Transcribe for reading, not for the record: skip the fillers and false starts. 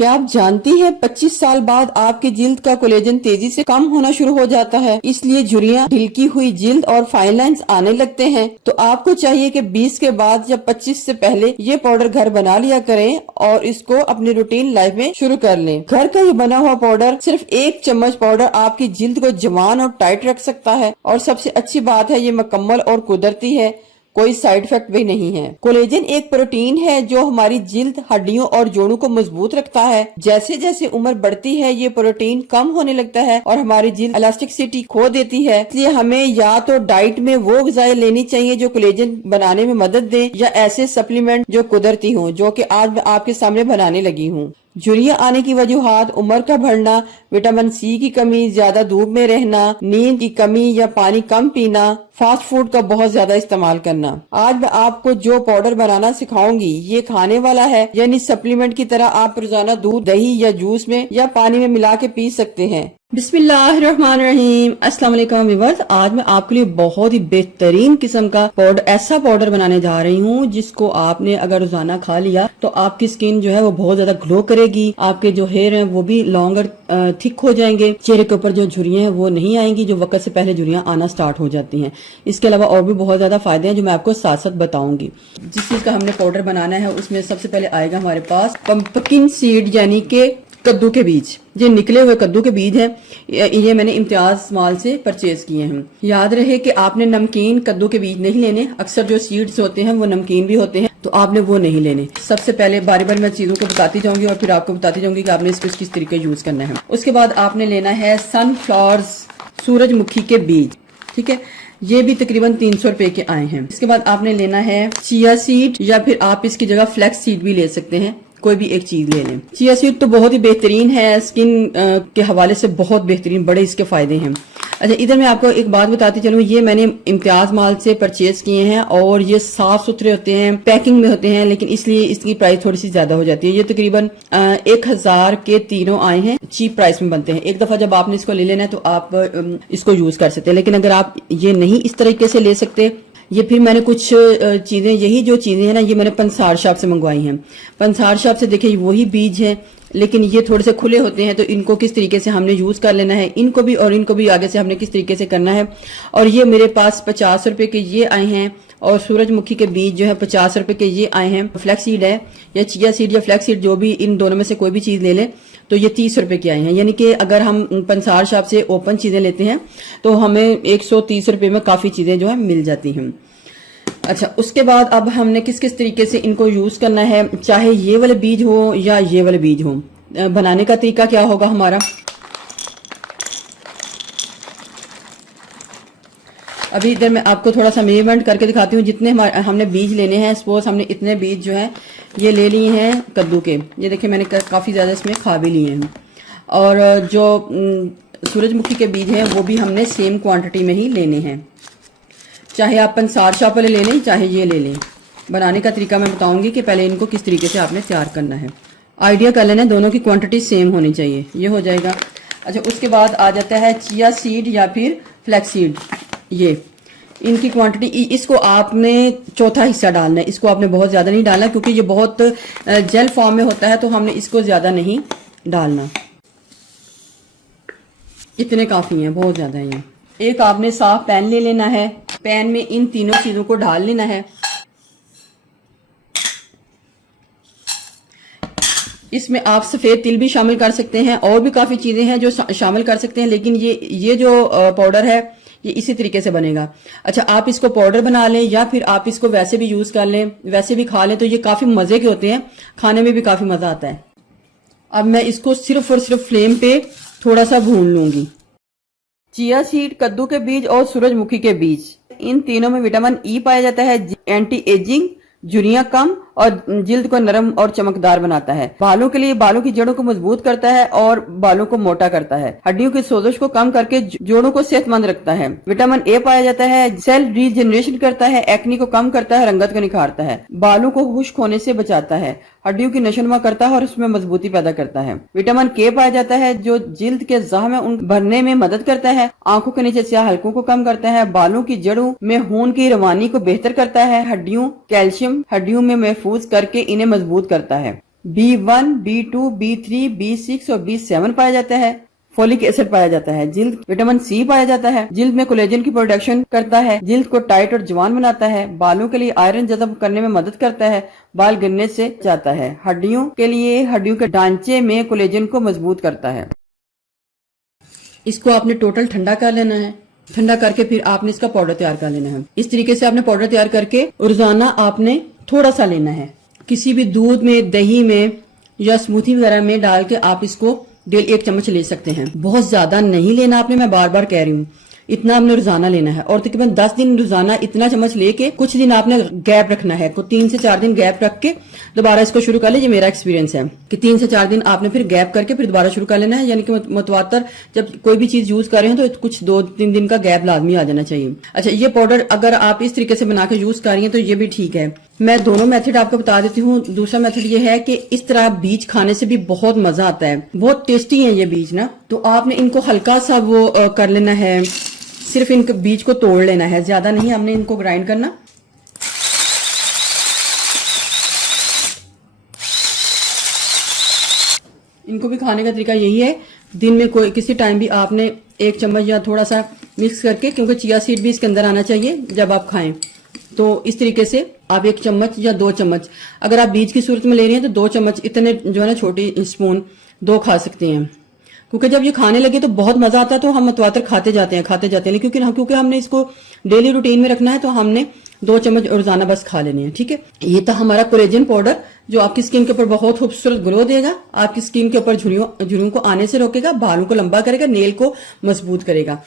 क्या आप जानती हैं 25 साल बाद आपकी जिल्द का कोलेजन तेजी से कम होना शुरू हो जाता है, इसलिए झुर्रियां, ढिलकी हुई जिल्द और फाइन लाइंस आने लगते हैं। तो आपको चाहिए कि 20 के बाद या 25 से पहले ये पाउडर घर बना लिया करें और इसको अपनी रूटीन लाइफ में शुरू कर लें। घर का ये बना हुआ पाउडर, सिर्फ 1 चम्मच पाउडर आपकी जिल्द को जवान और टाइट रख सकता है। और सबसे अच्छी बात है, ये मुकम्मल और कुदरती है, कोई साइड इफेक्ट भी नहीं है। कोलेजन एक प्रोटीन है जो हमारी जिल्द, हड्डियों और जोड़ों को मजबूत रखता है। जैसे जैसे उम्र बढ़ती है ये प्रोटीन कम होने लगता है और हमारी जिल्द इलास्टिसिटी खो देती है। इसलिए हमें या तो डाइट में वो ग़िज़ाएं लेनी चाहिए जो कोलेजन बनाने में मदद दे, या ऐसे सप्लीमेंट जो कुदरती हों, जो कि आज मैं आपके सामने बनाने लगी हूँ। झुर्रियां आने की वजूहात उम्र का बढ़ना, विटामिन सी की कमी, ज्यादा धूप में रहना, नींद की कमी या पानी कम पीना, फास्ट फूड का बहुत ज्यादा इस्तेमाल करना। आज मैं आपको जो पाउडर बनाना सिखाऊंगी ये खाने वाला है, यानी सप्लीमेंट की तरह आप रोजाना दूध, दही या जूस में या पानी में मिला के पी सकते हैं। बिस्मिल्लाहिर्रहमानिर्रहीम। अस्सलाम वालेकुम व्यूअर्स, आज मैं आपके लिए बहुत ही बेहतरीन किस्म का पाउडर, ऐसा पाउडर बनाने जा रही हूँ जिसको आपने अगर रोजाना खा लिया तो आपकी स्किन जो है वो बहुत ज्यादा ग्लो करेगी, आपके जो हेयर हैं वो भी लॉन्गर थिक हो जाएंगे, चेहरे के ऊपर जो झुर्रियां हैं वो नहीं आएंगी जो वक्त से पहले झुर्रियां आना स्टार्ट हो जाती हैं। इसके अलावा और भी बहुत ज्यादा फायदे हैं जो मैं आपको साथ साथ बताऊंगी। जिस चीज का हमने पाउडर बनाना है उसमें सबसे पहले आएगा हमारे पास पंपकिन सीड, यानी के कद्दू के बीज। ये निकले हुए कद्दू के बीज हैं, ये मैंने इम्तियाज माल से परचेज किए हैं। याद रहे कि आपने नमकीन कद्दू के बीज नहीं लेने, अक्सर जो सीड्स होते हैं वो नमकीन भी होते हैं, तो आपने वो नहीं लेने। सबसे पहले बारी बारी मैं चीजों को बताती जाऊंगी और फिर आपको बताती जाऊंगी कि आपने इसको किस तरीके यूज करना है। उसके बाद आपने लेना है सनफ्लावर्स, सूरजमुखी के बीज, ठीक है, ये भी तकरीबन 300 रुपए के आए हैं। इसके बाद आपने लेना है चिया सीड, या फिर आप इसकी जगह फ्लैक्स सीड भी ले सकते हैं, कोई भी एक चीज ले लें। चिया सीड तो बहुत ही बेहतरीन है, स्किन के हवाले से बहुत बेहतरीन, बड़े इसके फायदे हैं। अच्छा, इधर मैं आपको एक बात बताती चलूं, ये मैंने इम्तियाज माल से परचेज किए हैं और ये साफ सुथरे होते हैं, पैकिंग में होते हैं, लेकिन इसलिए इसकी प्राइस थोड़ी सी ज्यादा हो जाती है। ये तकरीबन 1000 के तीनों आए हैं, चीप प्राइस में बनते हैं। एक दफा जब आपने इसको ले लेना है तो आप इसको यूज कर सकते हैं, लेकिन अगर आप ये नहीं इस तरीके से ले सकते, ये फिर मैंने कुछ चीजें, यही जो चीजें हैं ना, ये मैंने पंसार शॉप से मंगवाई हैं। पंसार शॉप से देखिए वही बीज हैं, लेकिन ये थोड़े से खुले होते हैं, तो इनको किस तरीके से हमने यूज कर लेना है, इनको भी और इनको भी आगे से हमने किस तरीके से करना है। और ये मेरे पास 50 रुपए के ये आए हैं, और सूरजमुखी के बीज जो है 50 रुपए के ये आए हैं। फ्लैक्स सीड है या चिया सीड या फ्लैक्स सीड, जो भी, इन दोनों में से कोई भी चीज ले ले, तो ये 30 रुपए के आए हैं। यानी कि अगर हम पंसार शॉप से ओपन चीजें लेते हैं तो हमें 130 रुपए में काफी चीजें जो है मिल जाती हैं। अच्छा, उसके बाद अब हमने किस किस तरीके से इनको यूज करना है, चाहे ये वाले बीज हो या ये वाले बीज हो। बनाने का तरीका क्या होगा हमारा, अभी इधर मैं आपको थोड़ा सा मेजरमेंट करके दिखाती हूँ। जितने हमने बीज लेने हैं, सपोज हमने इतने बीज जो है ये ले लिए हैं कद्दू के, ये देखिए मैंने काफी ज्यादा इसमें खा भी लिए हैं। और जो सूरजमुखी के बीज हैं वो भी हमने सेम क्वांटिटी में ही लेने हैं, चाहे आप पंसार शॉप वाले ले लें चाहे ये ले लें। बनाने का तरीका मैं बताऊंगी कि पहले इनको किस तरीके से आपने तैयार करना है। आइडिया कर लेना, दोनों की क्वांटिटी सेम होनी चाहिए, ये हो जाएगा। अच्छा, उसके बाद आ जाता है चिया सीड या फिर फ्लैक्स सीड, ये इनकी क्वांटिटी, इसको आपने चौथा हिस्सा डालना है, इसको आपने बहुत ज्यादा नहीं डालना क्योंकि ये बहुत जेल फॉर्म में होता है, तो हमने इसको ज्यादा नहीं डालना, इतने काफी हैं, बहुत ज्यादा है। एक आपने साफ पैन ले लेना है, पैन में इन तीनों चीजों को डाल लेना है। इसमें आप सफेद तिल भी शामिल कर सकते हैं, और भी काफी चीजें हैं जो शामिल कर सकते हैं, लेकिन ये जो पाउडर है ये इसी तरीके से बनेगा। अच्छा, आप इसको पाउडर बना लें या फिर आप इसको वैसे भी यूज कर लें, वैसे भी खा लें, तो ये काफी मजे के होते हैं, खाने में भी काफी मजा आता है। अब मैं इसको सिर्फ और सिर्फ फ्लेम पे थोड़ा सा भून लूंगी। चिया सीड, कद्दू के बीज और सूरजमुखी के बीज, इन तीनों में विटामिन ई पाया जाता है, एंटी एजिंग, झुर्रियां कम और जिल्द को नरम और चमकदार बनाता है। बालों के लिए बालों की जड़ों को मजबूत करता है और बालों को मोटा करता है। हड्डियों की सोजश को कम करके जोड़ों को सेहतमंद रखता है। विटामिन ए पाया जाता है, सेल रीजनरेशन करता है, एक्नी को कम करता है, रंगत को निखारता है, बालों को खुश्क होने से बचाता है, हड्डियों की नशोनुमा करता है और उसमें मजबूती पैदा करता है। विटामिन के पाया जाता है जो जिल्द के जख्म भरने में मदद करता है, आंखों के नीचे स्याह हलकों को कम करता है, बालों की जड़ों में खून की रवानी को बेहतर करता है, हड्डियों कैल्शियम हड्डियों में महफूज करके इन्हें मजबूत करता है। B1, B2, B3, B6 और B7 पाया जाता है। फोलिक एसिड पाया जाता है। जिल्द विटामिन सी पाया जाता है। जिल्द में कोलेजन की प्रोडक्शन करता है। जिल्द को टाइट और जवान बनाता है। बालों के लिए आयरन जज़ब करने में मदद करता है। बाल गिरने से जाता है। हड्डियों के लिए हड्डियों के ढांचे में कोलेजन को मजबूत करता है। इसको आपने टोटल ठंडा कर लेना है। ठंडा करके फिर आपने इसका पाउडर तैयार कर लेना है। इस तरीके से आपने पाउडर तैयार करके रोजाना आपने थोड़ा सा लेना है। किसी भी दूध में, दही में या स्मूथी वगैरह में डाल के आप इसको डेली 1 चम्मच ले सकते हैं। बहुत ज्यादा नहीं लेना आपने, मैं बार बार कह रही हूँ। इतना आपने रोजाना लेना है और तकरीबन 10 दिन रोजाना इतना चम्मच लेके कुछ दिन आपने गैप रखना है। 3 से 4 दिन गैप रख के दोबारा इसको शुरू कर ले। ये मेरा एक्सपीरियंस है कि 3 से 4 दिन आपने फिर गैप करके फिर दोबारा शुरू कर लेना है। यानी कि मुतवातर जब कोई भी चीज यूज कर रहे हैं तो कुछ 2-3 दिन का गैप लाजमी आ जाना चाहिए। अच्छा, ये पाउडर अगर आप इस तरीके से बना के यूज कर रही हैं तो ये भी ठीक है। मैं दोनों मेथड आपको बता देती हूँ। दूसरा मेथड ये है कि इस तरह बीज खाने से भी बहुत मजा आता है। बहुत टेस्टी है ये बीज ना। तो आपने इनको हल्का सा वो कर लेना है। सिर्फ इनके बीज को तोड़ लेना है, ज्यादा नहीं हमने इनको ग्राइंड करना। इनको भी खाने का तरीका यही है। दिन में कोई किसी टाइम भी आपने 1 चम्मच या थोड़ा सा मिक्स करके, क्योंकि चिया सीड भी इसके अंदर आना चाहिए जब आप खाएं, तो इस तरीके से आप 1 चम्मच या 2 चम्मच, अगर आप बीज की सूरत में ले रही हैं तो 2 चम्मच, इतने जो है ना छोटी स्पून 2 खा सकते हैं। क्योंकि जब ये खाने लगे तो बहुत मजा आता है, तो हम मतवातर खाते जाते हैं। क्योंकि हमने इसको डेली रूटीन में रखना है तो हमने 2 चम्मच रोजाना बस खा लेने हैं। ठीक है, ये था हमारा कोलेजन पाउडर जो आपकी स्किन के ऊपर बहुत खूबसूरत ग्लो देगा। आपकी स्किन के ऊपर झुर्रियों को आने से रोकेगा, बालों को लंबा करेगा, नेल को मजबूत करेगा।